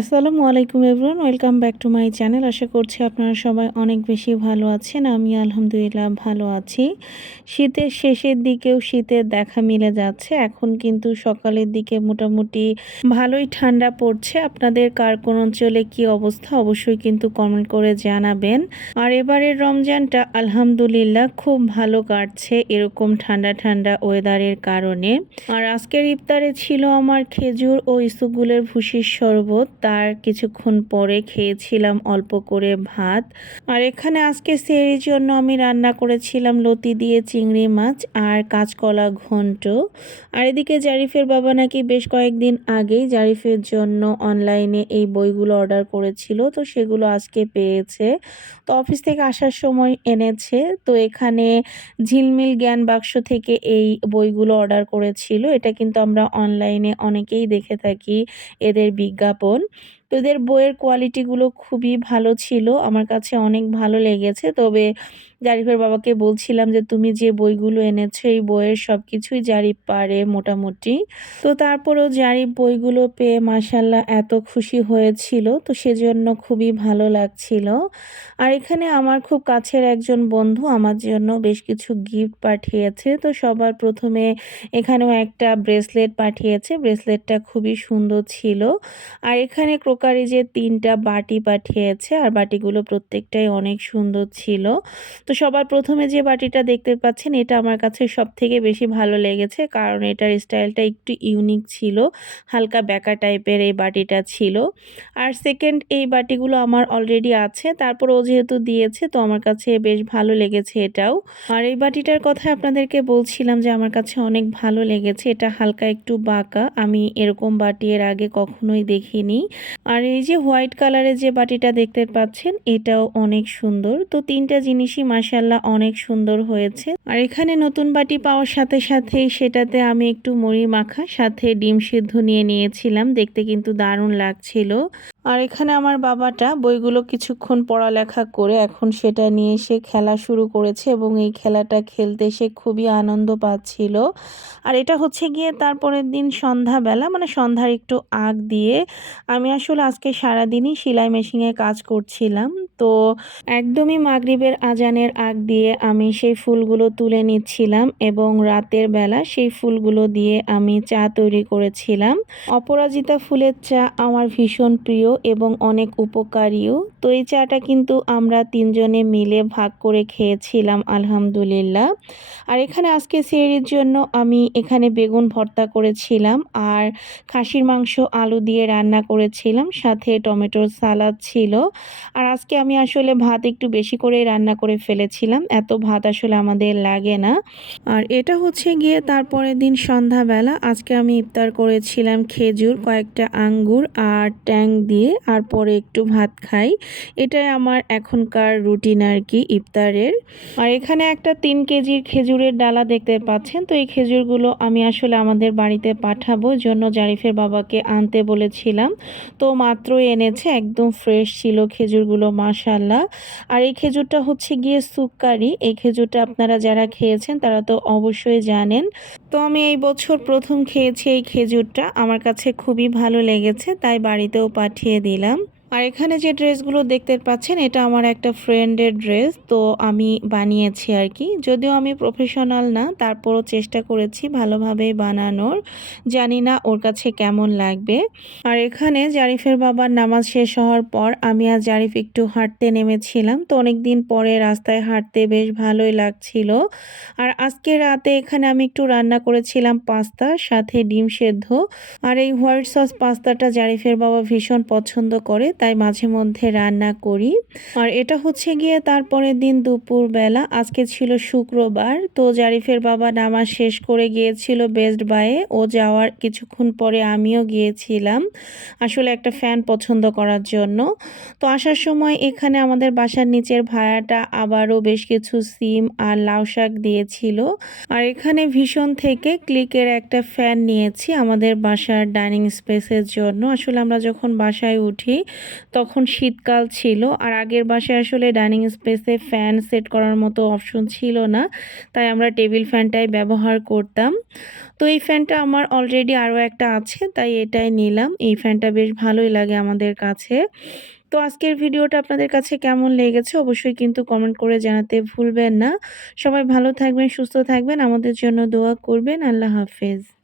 আসসালামু আলাইকুম everyone, welcome back to my channel. আশা করছি আপনারা সবাই অনেক বেশি ভালো আছেন। আমি আলহামদুলিল্লাহ ভালো আছি। শীতের শেষের দিকেও শীতের দেখা মিলে যাচ্ছে। এখন কিন্তু সকালের দিকে মোটামুটি ভালোই ঠান্ডা পড়ছে। আপনাদের কার কোন অঞ্চলে কি অবস্থা অবশ্যই কিন্তু কমেন্ট করে জানাবেন। আর এবারের রমজানটা আলহামদুলিল্লাহ খুব ভালো কাটছে এরকম ঠান্ডা ঠান্ডা ওয়েদারের কারণে। আর আজকের ইফতারে ছিল আমার খেজুর ও ইসুগুলের ভুসির শরবত। তার কিছুক্ষণ পরে খেয়েছিলাম অল্প করে ভাত। আর এখানে আজকে সেরির জন্য আমি রান্না করেছিলাম লতি দিয়ে চিংড়ি মাছ আর কাঁচকলা ঘন্ট। আর এদিকে জারিফের বাবা নাকি বেশ কয়েকদিন আগেই জারিফের জন্য অনলাইনে এই বইগুলো অর্ডার করেছিল, তো সেগুলো আজকে পেয়েছে। তো অফিস থেকে আসার সময় এনেছে, তো এখানে ঝিলমিল জ্ঞান বাক্স থেকে এই বইগুলো অর্ডার করেছিল। এটা কিন্তু আমরা অনলাইনে অনেকেই দেখে থাকি, এদের বিজ্ঞাপন। তো এদের বইয়ের কোয়ালিটিগুলো খুবই ভালো ছিল। আমার কাছে অনেক ভালো লেগেছে। তবে জারিফের বাবাকে বলছিলাম যে, তুমি যে বইগুলো এনেছো, এই বইয়ের সব কিছুই জারিফ পারে মোটামুটি। তো তারপরেও জারিফ বইগুলো পেয়ে মাসাল্লাহ এত খুশি হয়েছিল, তো সেজন্য খুবই ভালো লাগছিল। আর এখানে আমার খুব কাছের একজন বন্ধু আমার জন্য বেশ কিছু গিফট পাঠিয়েছে, তো সবার প্রথমে এখানেও একটা ব্রেসলেট পাঠিয়েছে ব্রেসলেটটা খুবই সুন্দর ছিল। আর এখানে ক্রোকারি যে তিনটা বাটি পাঠিয়েছে, আর বাটিগুলো প্রত্যেকটাই অনেক সুন্দর ছিল। তো সবার প্রথমে যে বাটিটা দেখতে পাচ্ছেন, এটা আমার কাছে সব থেকে বেশি ভালো লেগেছে। কারণ এটার স্টাইলটা একটু ইউনিক ছিল, হালকা ব্যাকা টাইপের এই বাটিটা ছিল। আর সেকেন্ড এই বাটিগুলো আমার অলরেডি আছে, তারপর ও যেহেতু দিয়েছে, তো আমার কাছে বেশ ভালো লেগেছে এটাও। আর এই বাটিটার কথা আপনাদেরকে বলছিলাম যে আমার কাছে অনেক ভালো লেগেছে, এটা হালকা একটু বাঁকা, আমি এরকম বাটি এর আগে কখনোই দেখিনি। আর এই যে হোয়াইট কালারের যে বাটিটা দেখতে পাচ্ছেন, এটাও অনেক সুন্দর। তো তিনটা জিনিসই মাসাল্লাহ অনেক সুন্দর হয়েছে। আর এখানে নতুন বাটি পাওয়ার সাথে সাথেই সেটাতে আমি একটু মুড়ি মাখা, সাথে ডিম সিদ্ধ নিয়ে নিয়েছিলাম। দেখতে কিন্তু দারুণ লাগছিল। আর এখানে আমার বাবাটা বইগুলো কিছুক্ষণ পড়ালেখা করে এখন সেটা নিয়ে সে খেলা শুরু করেছে এবং এই খেলাটা খেলতে সে খুবই আনন্দ পাচ্ছিল। আর এটা হচ্ছে গিয়ে তারপরের দিন সন্ধ্যাবেলা মানে সন্ধ্যার একটু আগ দিয়ে আমি আসলে আজকে সারাদিনই সেলাই মেশিনে কাজ করছিলাম। তো একদমই মাগরিবের আজানের আগ দিয়ে আমি সেই ফুলগুলো তুলে নিচ্ছিলাম এবং রাতের বেলা সেই ফুলগুলো দিয়ে আমি চা তৈরি করেছিলাম। অপরাজিতা ফুলের চা আমার ভীষণ প্রিয় এবং অনেক উপকারীও। তো এই চাটা কিন্তু আমরা তিনজনে মিলে ভাগ করে খেয়েছিলাম, আলহামদুলিল্লাহ। আর এখানে আজকে সেরির জন্য আমি এখানে বেগুন ভর্তা করেছিলাম আর খাসির মাংস আলু দিয়ে রান্না করেছিলাম, সাথে টমেটোর সালাদ ছিল। আর আজকে আমি আসলে ভাত একটু বেশি করে রান্না করে ফেলেছিলাম। এত ভাত আসলে আমাদের লাগে না। আর এটা হচ্ছে গিয়ে তারপরের দিন সন্ধ্যাবেলা। আজকে আমি ইফতার করেছিলাম খেজুর, কয়েকটা আঙ্গুর আর ট্যাং দিয়ে, আর পরে একটু ভাত খাই। এটাই আমার এখনকার রুটিন আর কি ইফতারের। আর এখানে একটা তিন কেজির খেজুরের ডালা দেখতে পাচ্ছেন। তো এই খেজুরগুলো আমি আসলে আমাদের বাড়িতে পাঠাবো। জন্য জারিফের বাবাকে আনতে বলেছিলাম। তো মাত্র এনেছে, একদম ফ্রেশ ছিল খেজুরগুলো মাশাল্লাহ আর এই খেজুরটা হচ্ছে গিয়ে সুক্কারি। এই খেজুরটা আপনারা যারা খেয়েছেন, তারা তো অবশ্যই জানেন। তো আমি এই বছর প্রথম খেয়েছি এই খেজুরটা। আমার কাছে খুবই ভালো লেগেছে, তাই বাড়িতেও পাঠিয়ে দিলাম। আর এখানে যে ড্রেসগুলো দেখতে পাচ্ছেন, এটা আমার একটা ফ্রেন্ডের ড্রেস, তো আমি বানিয়েছি আর কি। যদিও আমি প্রফেশনাল না, তারপরও চেষ্টা করেছি ভালোভাবে বানানোর। জানি না ওর কাছে কেমন লাগবে। আর এখানে জারিফের বাবার নামাজ শেষ হওয়ার পর আমি আর জারিফ একটু হাঁটতে নেমেছিলাম, তো অনেক দিন পরে রাস্তায় হাঁটতে বেশ ভালোই লাগছিল। আর আজকে রাতে এখানে আমি একটু রান্না করেছিলাম পাস্তা, সাথে ডিম সেদ্ধ। আর এই হোয়াইট সস পাস্তাটা জারিফের বাবা ভীষণ পছন্দ করে তাই মাঝে মধ্যে রান্না করি। আর এটা হচ্ছে গিয়ে তারপরের দিন দুপুর বেলা আজকে ছিল শুক্রবার। তো জারিফের বাবা নামাজ শেষ করে গিয়েছিল বেস্ট বাইয়ে ও যাওয়ার কিছুক্ষণ পরে আমিও গিয়েছিলাম। আসলে একটা ফ্যান পছন্দ করার জন্য। তো আসার সময় এখানে আমাদের বাসার নিচের ভাড়াটা আবারও বেশ কিছু সিম আর লাউ শাক দিয়েছিল। আর এখানে ভীষণ থেকে ক্লিকের একটা ফ্যান নিয়েছি আমাদের বাসার ডাইনিং স্পেসের জন্য। আসলে আমরা যখন বাসায় উঠি তখন শীতকাল ছিল আর আগের বাসায় আসলে ডাইনিং স্পেসে ফ্যান সেট করার মতো অপশন ছিল না, তাই আমরা টেবিল ফ্যানটাই ব্যবহার করতাম। তো এই ফ্যানটা আমার অলরেডি আরও একটা আছে, তাই এটাই নিলাম। এই ফ্যানটা বেশ ভালোই লাগে আমাদের কাছে। তো আজকের ভিডিওটা আপনাদের কাছে কেমন লেগেছে অবশ্যই কিন্তু কমেন্ট করে জানাতে ভুলবেন না। সবাই ভালো থাকবেন, সুস্থ থাকবেন, আমাদের জন্য দোয়া করবেন। আল্লাহ হাফেজ।